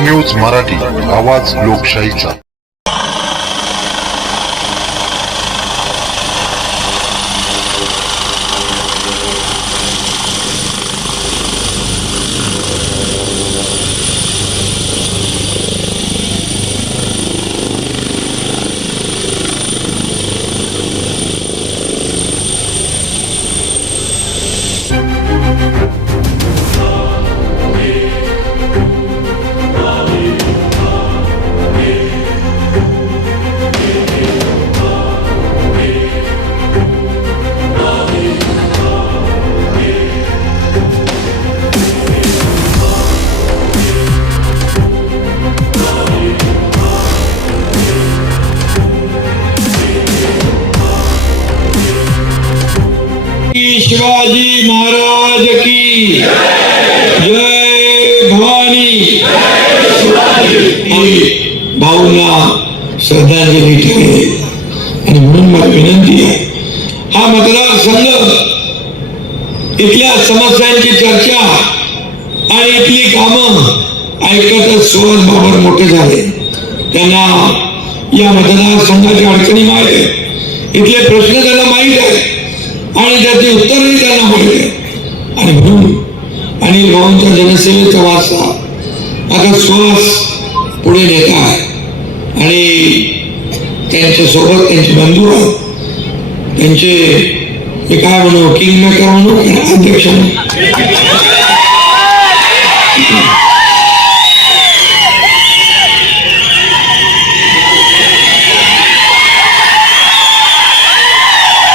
News Marathi आवाज लोकशाहीचा. शिवाजी महाराज की। जय भवानी। भाऊंना श्रद्धांजली ठेवली. आणि म्हणून मला विनंती आहे हा मतदारसंघ इथल्या समस्यांची चर्चा आणि इथली कामं ऐकतच सुहास बाबर मोठे झाले. त्यांना या मतदारसंघाच्या अडचणी माहीत आहे इथले प्रश्न त्यांना माहीत आहे आणि त्याची उत्तरही त्यांना माहीत आहे आणि म्हणून अनिल भाऊंच्या जनसेवेचा वारसा आता सुहास पुढे नेता आहे आणि त्यांच्यासोबत त्यांचे बंधू आहेत त्यांचे हे काय म्हणू किंग मेकर म्हणू अध्यक्ष म्हणू.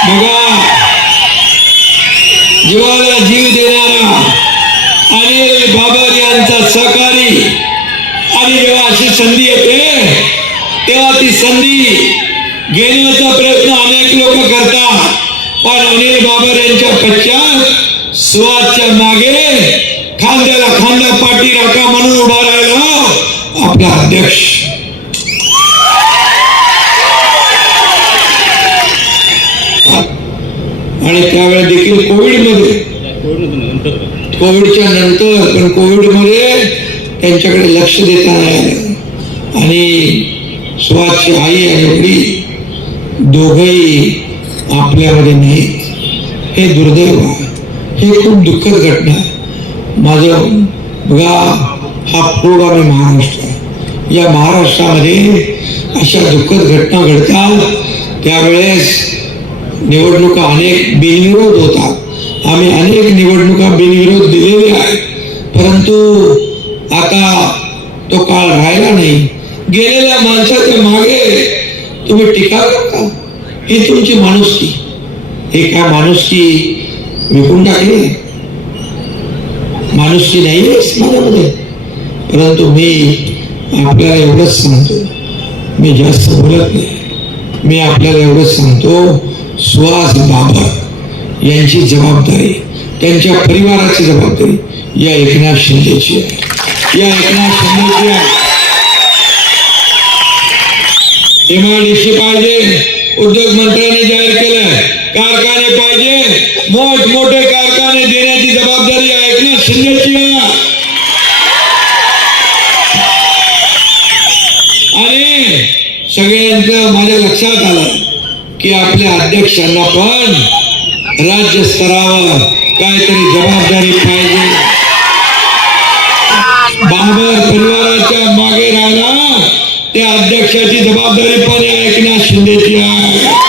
बघा जीवाला सहकारी अशी संधी संधी घेण्याचा प्रयत्न अनेक अनिल बाबर पश्चात मागे खांद्याला खांदा म्हणून उभा राहिला आपला अध्यक्ष. आणि त्यावेळेस देखील कोविडमध्ये. कोविडच्या नंतर पण कोविडमध्ये त्यांच्याकडे लक्ष देता नाही आलं. आणि सुहासची आई आणि वडील दोघंही आपल्यामध्ये नाहीत. हे दुर्दैव हे खूप दुःखद घटना आहे. माझं बघा हा पुरोगामी महाराष्ट्र या महाराष्ट्रामध्ये अशा दुःखद घटना घडतात त्यावेळेस निवडणुका अनेक बिनविरोध होतात. आम्ही अनेक निवडणुका बिनविरोध दिलेले आहेत. परंतु आता तो काळ राहिला नाही. गेलेल्या माणसाच्या मागे तुम्ही टीका करता? ही तुमची माणुसकी. हे काय माणुसकी विकून टाकली? माणुसकी नाही आहे समाजामध्ये. परंतु मी आपल्याला एवढंच सांगतो. मी जास्त बोलत नाही. मी आपल्याला एवढंच सांगतो श्वास बाबर यांची जबाबदारी त्यांच्या परिवाराची जबाबदारी या एकनाथ शिंदेची आहे. या एकनाथ शिंदेची आहे. एमआयडीसी पाहिजे उद्योग मंत्र्यांनी जाहीर केलं कारखाने पाहिजे मोठमोठे कारखाने देण्याची जबाबदारी या एकनाथ शिंदेची आहे. आणि सगळ्यांचं माझ्या लक्षात आलं की आपल्या अध्यक्षांना पण राज्य स्तरावर काहीतरी जबाबदारी पाहिजे. बाबर परिवाराच्या मागे राहिला त्या अध्यक्षाची जबाबदारी पण एकनाथ शिंदेची आहे.